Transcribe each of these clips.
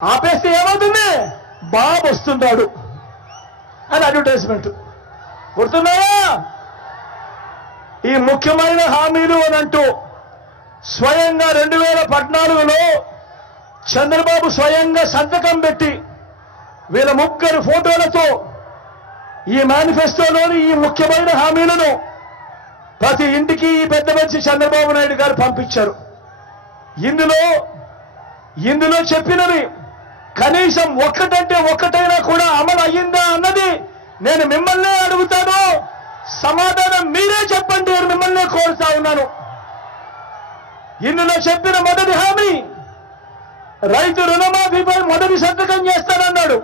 ఆపేస్తే ఏమవుతుంది? బాబు వస్తుంటాడు. అని అడ్వర్టైజ్మెంట్ గుర్తున్నాయా ఈ ముఖ్యమైన హామీలు అని అంటూ స్వయంగా రెండు వేల పద్నాలుగులో చంద్రబాబు స్వయంగా సంతకం పెట్టి వీళ్ళ ముగ్గురు ఫోటోలతో ఈ మేనిఫెస్టోలోని ఈ ముఖ్యమైన హామీలను ప్రతి ఇంటికి ఈ పెద్ద మనిషి చంద్రబాబు నాయుడు గారు పంపించారు. ఇందులో ఇందులో చెప్పినవి కనీసం ఒక్కటంటే ఒక్కటైనా కూడా అమలు అయ్యిందా అన్నది నేను మిమ్మల్నే అడుగుతాను. సమాధానం మీరే చెప్పండి మిమ్మల్నే కోరుతా ఉన్నాను. ఇందులో చెప్పిన మొదటి హామీ రైతు రుణమాఫీపై మొదటి సంతకం చేస్తానన్నాడు.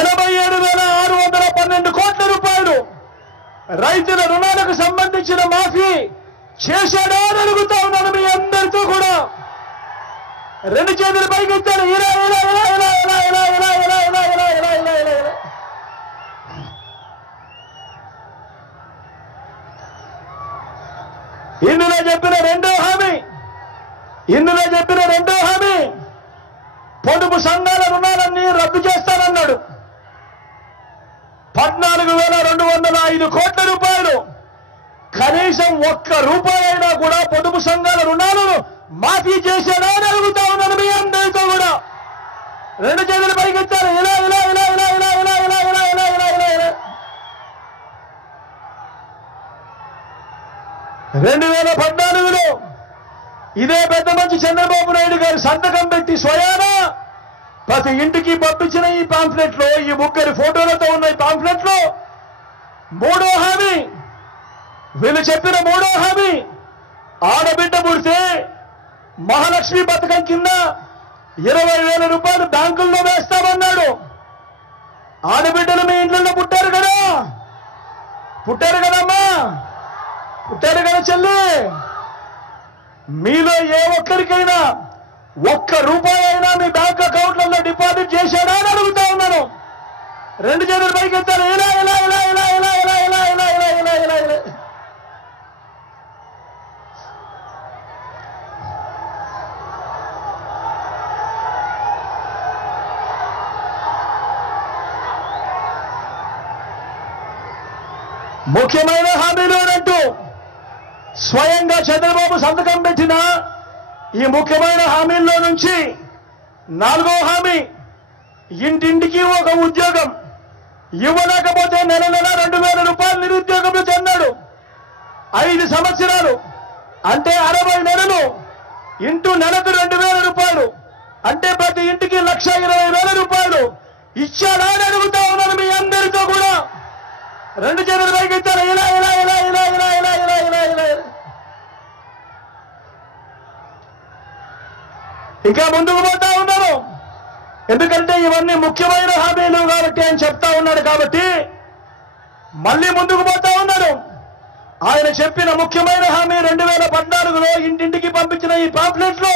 ఎనభై ఏడు వేల ఆరు వందల పన్నెండు కోట్ల రూపాయలు రైతుల రుణాలకు సంబంధించిన మాఫీ చేశాడా అని అడుగుతా ఉన్నాను మీ అందరితో కూడా. రెండు చేతులు పైకి ఎత్తారు ఇలా ఇలా ఇలా ఇలా ఇలా ఇలా ఇలా ఇలా ఇలా ఇలా ఇలా ఇలా ఇలా ఇలా ఇందులో చెప్పిన రెండో హామీ ఇందులో చెప్పిన రెండో హామీ పొదుపు సంఘాల రుణాలన్నీ రద్దు చేస్తానన్నాడు పద్నాలుగు వేల రెండు వందల ఐదు కోట్ల రూపాయలు కనీసం ఒక్క రూపాయి అయినా కూడా పొదుపు సంఘాల రుణాలను మాఫీ చేశాడా అని అడుగుతా ఉన్నాను మీ అందరితో కూడా రెండు చేతులు పరిగెత్తారు ఇలా ఇలా ఇలా ఇలా ఇలా ఇలా ఇలా ఇలా ఇలా ఇలా ఇలా ఇలా రెండు వేల పద్నాలుగులో ఇదే పెద్ద మంచి చంద్రబాబు నాయుడు గారు సంతకం పెట్టి స్వయానా ప్రతి ఇంటికి పంపించిన ఈ పాంఫ్లెట్లో ఈ ముగ్గురి ఫోటోలతో ఉన్న ఈ పాంఫ్లెట్లో మూడో హామీ వీళ్ళు చెప్పిన మూడో హామీ ఆడబిడ్డ పుడితే మహాలక్ష్మి పథకం కింద ఇరవై వేల రూపాయలు బ్యాంకుల్లో వేస్తామన్నాడు. ఆడబిడ్డలు మీ ఇంట్లో పుట్టారు కదా. పుట్టారు కదమ్మా. పుట్టారు కదా చెల్లి. మీలో ఏ ఒక్కరికైనా ఒక్క రూపాయి అయినా మీ బ్యాంక్ అకౌంట్లలో డిపాజిట్ చేశాడా అని అడుగుతా ఉన్నాను. రెండు చేతులు పైకి ఎత్తారు ఇలా ఇలా ఇలా ఇలా ఇలా ఇలా ఇలా. ముఖ్యమైన హామీలు అంటూ స్వయంగా చంద్రబాబు సంతకం పెట్టిన ఈ ముఖ్యమైన హామీల్లో నుంచి నాలుగో హామీ ఇంటింటికి ఒక ఉద్యోగం ఇవ్వలేకపోతే నెల నెల రెండు వేల రూపాయలు నిరుద్యోగంలో చెందాడు. ఐదు సంవత్సరాలు అంటే అరవై నెలలు ఇంటూ నెలకు రెండు వేల రూపాయలు అంటే ప్రతి ఇంటికి లక్ష ఇరవై వేల రూపాయలు ఇచ్చాడా అని అడుగుతా ఉన్నాను మీ అందరితో కూడా. రెండు చేతులు పైకి ఇలా ఇలా ఇలా ఇలా ఇలా ఇలా ఇలా ఇలా ఇలా ఇలా. ఇంకా ముందుకు పోతా ఉన్నారు. ఎందుకంటే ఇవన్నీ ముఖ్యమైన హామీలు కాబట్టి ఆయన చెప్తా ఉన్నాడు కాబట్టి మళ్ళీ ముందుకు పోతా ఉన్నాడు ఆయన చెప్పిన ముఖ్యమైన హామీ రెండు వేల పద్నాలుగులో ఇంటింటికి పంపించిన ఈ పాంప్లెట్లో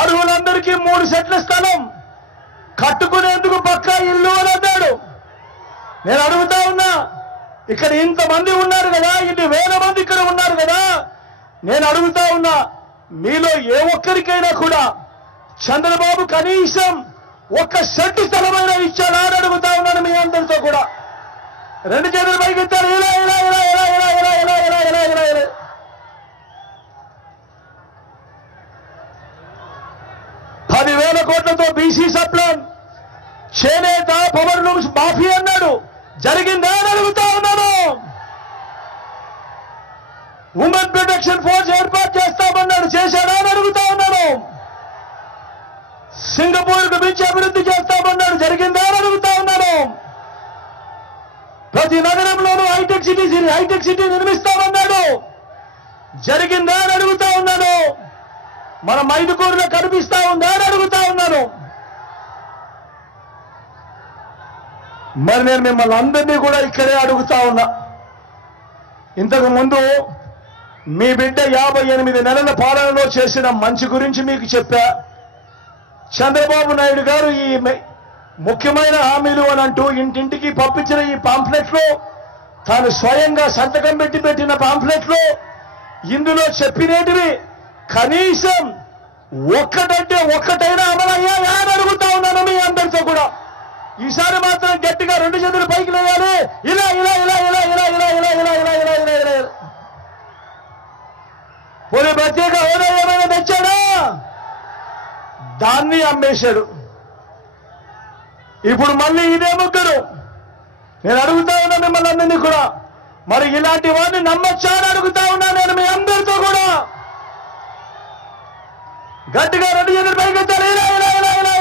అర్హులందరికీ మూడు సెట్ల స్థలం కట్టుకునేందుకు పక్కా ఇల్లు అని అన్నాడు. నేను అడుగుతా ఉన్నా ఇక్కడ ఇంతమంది ఉన్నారు కదా ఇన్ని వేల మంది ఇక్కడ ఉన్నారు కదా నేను అడుగుతా ఉన్నా మీలో ఏ ఒక్కరికైనా కూడా చంద్రబాబు కనీసం ఒక్క సెట్ స్థలమైన ఇచ్చాడా అని అడుగుతా ఉన్నాను మీ అందరితో కూడా రెండు చేతులు పైకి ఇచ్చారు ఇలా ఇలా ఇలా ఇలా ఇలా ఇలా ఇలా ఇలా ఇలా ఇలా ఇలా పదివేల కోట్లతో బీసీ సప్లాన్ చేనేత పవర్ లూమ్స్ మాఫీ అన్నాడు జరిగిందా అని అడుగుతా ఉన్నాను. ఉమెన్ ప్రొటెక్షన్ ఫోర్స్ ఏర్పాటు చేస్తామన్నాడు చేశాడా అని అడుగుతా ఉన్నాను. సింగపూర్కు మించి అభివృద్ధి చేస్తామన్నాడు జరిగిందా అని అడుగుతా ఉన్నాను. ప్రతి నగరంలోనూ హైటెక్ సిటీ హైటెక్ సిటీ నిర్మిస్తామన్నాడు. జరిగిందా అని అడుగుతా ఉన్నాను. మన మైదుకూరులో కనిపిస్తా ఉందా అని అడుగుతా ఉన్నాను మరి నేను మిమ్మల్ని అందరినీ కూడా ఇక్కడే అడుగుతా ఉన్నా. ఇంతకు ముందు మీ బిడ్డ యాభై ఎనిమిది నెలల పాలనలో చేసిన మంచి గురించి మీకు చెప్పా. చంద్రబాబు నాయుడు గారు ఈ మె- ముఖ్యమైన హామీలు అని అంటూ ఇంటింటికి పంపించిన ఈ పాంఫ్లెట్లో తాను స్వయంగా సంతకం పెట్టి పెట్టిన పాంఫ్లెట్లో ఇందులో చెప్పినటివి కనీసం ఒక్కటంటే ఒక్కటైనా అమలయ్యా అని అడుగుతా ఉన్నాను మీ అందరితో కూడా ఈసారి మాత్రం గట్టిగా రెండు చేతులు పైకి లేయాలి ఇలా ఇలా ఇలా ఇలా ఇలా ఇలా ఇలా ఇలా ఇలా ఇలా ఇలా ఇలా పోనీ ప్రత్యేక హోదా ఏమైనా తెచ్చాడా దాన్ని అమ్మేశాడు ఇప్పుడు మళ్ళీ ఇదే ముగ్గురు నేను అడుగుతా ఉన్నా మిమ్మల్ని అందరినీ కూడా మరి ఇలాంటి వాడిని నమ్మొచ్చా అని అడుగుతా ఉన్నా నేను మీ అందరితో కూడా గట్టిగా రెండు చేతులు పైకి ఇలా ఇలా ఇలా ఇలా